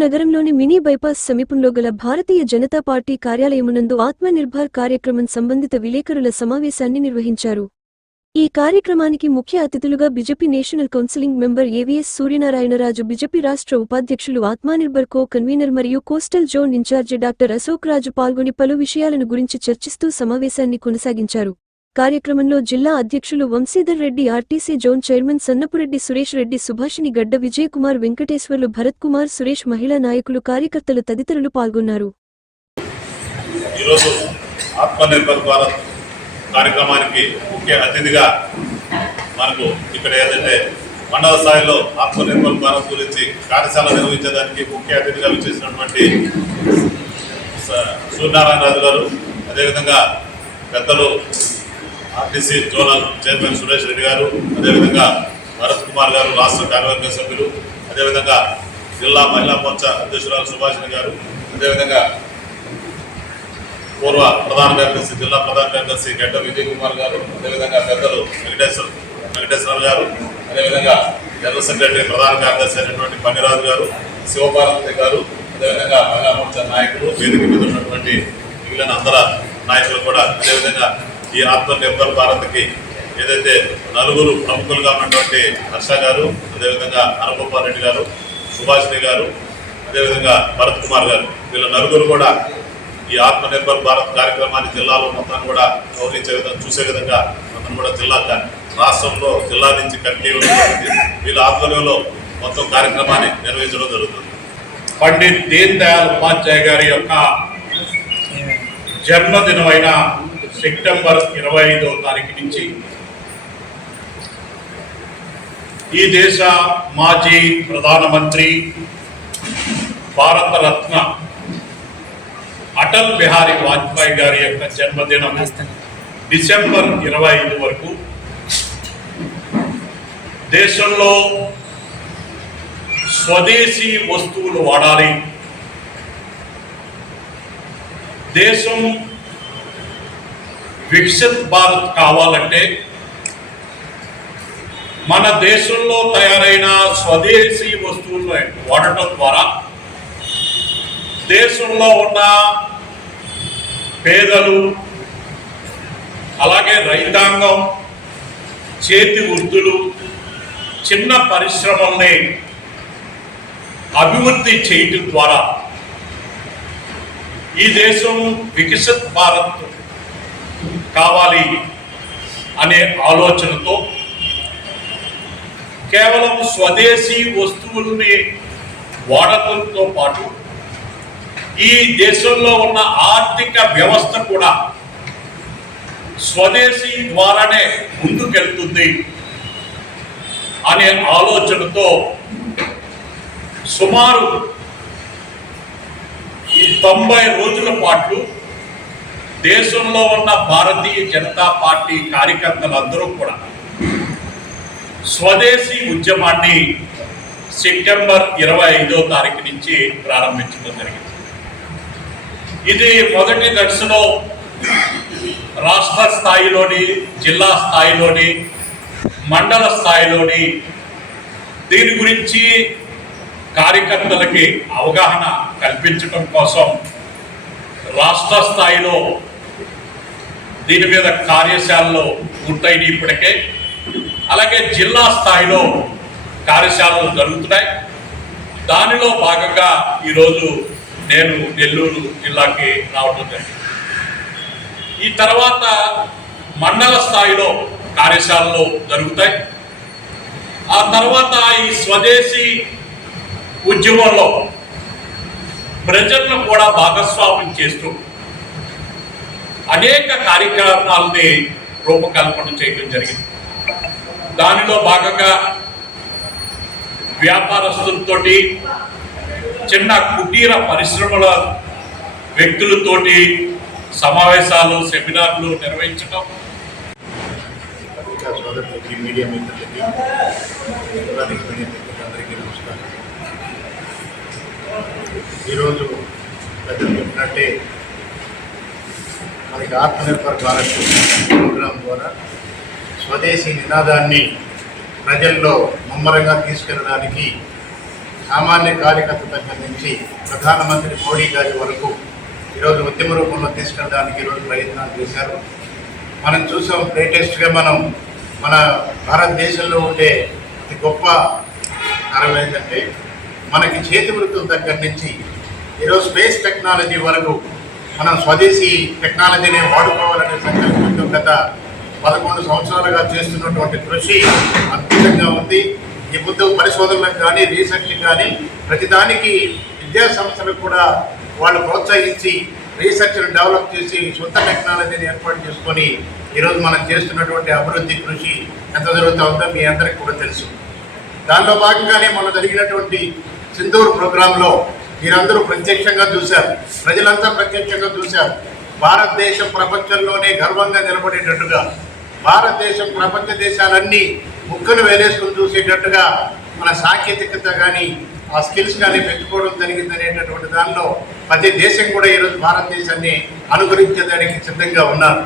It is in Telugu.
నగరంలోని మినీ బైపాస్ సమీపంలో గల భారతీయ జనతా పార్టీ కార్యాలయమునందు ఆత్మనిర్భర్ కార్యక్రమం సంబంధిత విలేకరుల సమావేశాన్ని నిర్వహించారు. ఈ కార్యక్రమానికి ముఖ్య అతిథులుగా BJP national counselling member AVS Suryanarayanaraju BJP రాష్ట్ర ఉపాధ్యక్షులు ఆత్మనిర్భర్ కో కన్వీనర్ మరియు coastal zone incharge doctor Ashok Raju పాల్గొని పలు విషయాలను గురించి చర్చిస్తూ సమావేశాన్ని కొనసాగించారు. కార్యక్రమంలో జిల్లా అధ్యక్షులు Vamshidhar Reddy RTC zone chairman Sannapureddy Suresh Reddy Subhashini Gadda Vijayakumar Venkateswarlu Bharat Kumar Suresh మహిళా నాయకులు కార్యకర్తలు తదితరులు పాల్గొన్నారు. ఆత్మనిర్భర్ భారత్ కార్యక్రమానికి ముఖ్య అతిథిగా మనకు ఇక్కడ ఏదంటే మండల స్థాయిలో ఆత్మనిర్భర్ భారత్ గురించి కార్యశాల నిర్వహించడానికి ముఖ్య అతిథిగా విచ్చేసినటువంటి సూర్యనారాయణ రాజు గారు అదేవిధంగా పెద్దలు RTC zonal chairman Suresh Reddy గారు అదేవిధంగా భరత్ కుమార్ గారు రాష్ట్ర కార్యవర్గ సభ్యులు అదేవిధంగా జిల్లా మహిళా మోర్చా అధ్యక్షురాలు సుభాషిణి గారు అదేవిధంగా పూర్వ ప్రధాన కార్యదర్శి జిల్లా ప్రధాన కార్యదర్శి గడ్డ విజయ్ కుమార్ గారు అదేవిధంగా పెద్దలు వెంకటేశ్వర వెంకటేశ్వర గారు అదేవిధంగా జనరల్ సెక్రటరీ ప్రధాన కార్యదర్శి అయినటువంటి పన్నిరాజు గారు శివపార్వతి గారు అదేవిధంగా మహిళా మోర్చా నాయకులు వేదిక మీద ఉన్నటువంటి మిగిలిన అందర నాయకులు కూడా అదేవిధంగా ఈ ఆత్మనిర్భర్ భారత్కి ఏదైతే నలుగురు ప్రముఖులుగా ఉన్నటువంటి హర్ష గారు అదేవిధంగా అనుగోపాల్ రెడ్డి గారు సుభాషిణి గారు అదేవిధంగా భరత్ కుమార్ గారు వీళ్ళ నలుగురు కూడా ఈ ఆత్మనిర్భర్ భారత్ కార్యక్రమాన్ని జిల్లాలో మొత్తాన్ని కూడా గౌరవించే విధంగా చూసే విధంగా మొత్తం కూడా జిల్లా రాష్ట్రంలో జిల్లా నుంచి కమిటీ వీళ్ళ ఆధ్వర్యంలో మొత్తం కార్యక్రమాన్ని నిర్వహించడం జరుగుతుంది. పండిత్ దీన్ దయాల్ ఉపాధ్యాయ గారి యొక్క జన్మదినమైన సెప్టెంబర్ ఇరవై ఐదవ తారీఖు నుంచి. ఈ దేశ మాజీ ప్రధానమంత్రి భారతరత్న అటల్ బిహారీ వాజ్పేయి గారి యొక్క జన్మదినం డిసెంబర్ ఇరవై ఐదు వరకు దేశంలో స్వదేశీ వస్తువులు వాడాలి. దేశం వికసిత్ భారత్ కావాలంటే మన దేశంలో తయారైన స్వదేశీ వస్తువులను వాడటం ద్వారా దేశంలో ఉన్న పేదలు అలాగే రైతాంగం చేతి వృత్తులు చిన్న పరిశ్రమల్ని అభివృద్ధి చేయటం ద్వారా ఈ దేశం వికసిత్ భారత్ కావాలి అనే ఆలోచనతో కేవలం స్వదేశీ వస్తువులని వాడకంతో పాటు ఈ దేశంలో ఉన్న ఆర్థిక వ్యవస్థ కూడా స్వదేశీ ద్వారానే ముందుకెళ్తుంది అనే ఆలోచనతో సుమారు తొంభై రోజుల పాటు దేశంలో ఉన్న భారతీయ జనతా పార్టీ కార్యకర్తలందరూ కూడా స్వదేశీ ఉద్యమాన్ని సెప్టెంబర్ ఇరవై ఐదో తారీఖు నుంచి ప్రారంభించడం జరిగింది. ఇది మొదటి దశలో రాష్ట్ర స్థాయిలోని జిల్లా స్థాయిలోని మండల స్థాయిలోని దీని గురించి కార్యకర్తలకి అవగాహన కల్పించడం కోసం రాష్ట్ర స్థాయిలో దీని మీద కార్యశాలలు పూర్తయినాయి ఇప్పటికే. అలాగే జిల్లా స్థాయిలో కార్యశాలలు జరుగుతున్నాయి. దానిలో భాగంగా ఈరోజు నేను నెల్లూరు జిల్లాకి రావడం జరిగింది. ఈ తర్వాత మండల స్థాయిలో కార్యశాలలు జరుగుతాయి. ఆ తర్వాత ఈ స్వదేశీ ఉద్యమంలో ప్రజలను కూడా భాగస్వామ్యం చేస్తూ అనేక కార్యక్రమాలని రూపకల్పన చేయడం జరిగింది. దానిలో భాగంగా వ్యాపారస్తులతో చిన్న కుటీర పరిశ్రమల వ్యక్తులతోటి సమావేశాలు సెమినార్లు నిర్వహించడం మీడియా మిత్రులకి మీడియా మిత్రులందరికీ నమస్కారం. ఈరోజు పెద్దలు చెప్పినట్టే మనకి ఆత్మనిర్భర్ భారత్ ప్రోగ్రాం ద్వారా స్వదేశీ నినాదాన్ని ప్రజల్లో ముమ్మరంగా తీసుకెళ్ళడానికి సామాన్య కార్యకర్త దగ్గర నుంచి ప్రధానమంత్రి మోడీ గారి వరకు ఈరోజు ఉద్యమ రూపంలో తీసుకెళ్ళడానికి ఈరోజు ప్రయత్నాలు చేశారు. మనం చూసాం లేటెస్ట్గా మనం మన భారతదేశంలో ఉండే అతి గొప్ప కారణం ఏంటంటే మనకి చేతి వృత్తుల దగ్గర నుంచి ఈరోజు స్పేస్ టెక్నాలజీ వరకు మనం స్వదేశీ టెక్నాలజీని వాడుకోవాలనే సంకల్పంతో గత పదకొండు సంవత్సరాలుగా చేస్తున్నటువంటి కృషి అద్భుతంగా ఉంది. ఈ ముందు పరిశోధనలకు కానీ రీసెర్చ్ కానీ ప్రతిదానికి విద్యా సంస్థలకు కూడా వాళ్ళు ప్రోత్సహించి రీసెర్చ్ను డెవలప్ చేసి సొంత టెక్నాలజీని ఏర్పాటు చేసుకొని ఈరోజు మనం చేస్తున్నటువంటి అభివృద్ధి కృషి ఎంత జరుగుతూ ఉందో మీ అందరికీ కూడా తెలుసు. దానిలో భాగంగానే మనం జరిగినటువంటి సింధూర్ ప్రోగ్రాంలో మీరందరూ ప్రత్యక్షంగా చూశారు. ప్రజలంతా ప్రత్యక్షంగా చూశారు. భారతదేశం ప్రపంచంలోనే గర్వంగా నిలబడేటట్టుగా భారతదేశం ప్రపంచ దేశాలన్నీ ముక్కను వేలేసుకుని చూసేటట్టుగా మన సాంకేతికత కానీ ఆ స్కిల్స్ కానీ పెంచుకోవడం జరిగింది అనేటటువంటి దానిలో ప్రతి దేశం కూడా ఈరోజు భారతదేశాన్ని అనుకరించేదానికి సిద్ధంగా ఉన్నారు.